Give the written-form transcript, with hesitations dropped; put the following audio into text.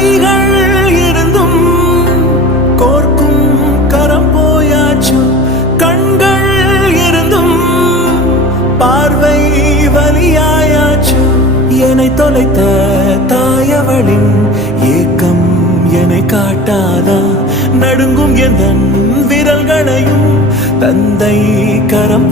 கைகள் இருந்தும் கோர்க்கும் கரம் போயாச்சு, கண்கள் இருந்தும் பார்வை வலியாயாச்சு. என்னை தொலைத்த தாயவளின் ஏக்கம் என்னை காட்டாதா? நடுங்கும் என் விரல்களையும் தந்தை கரம்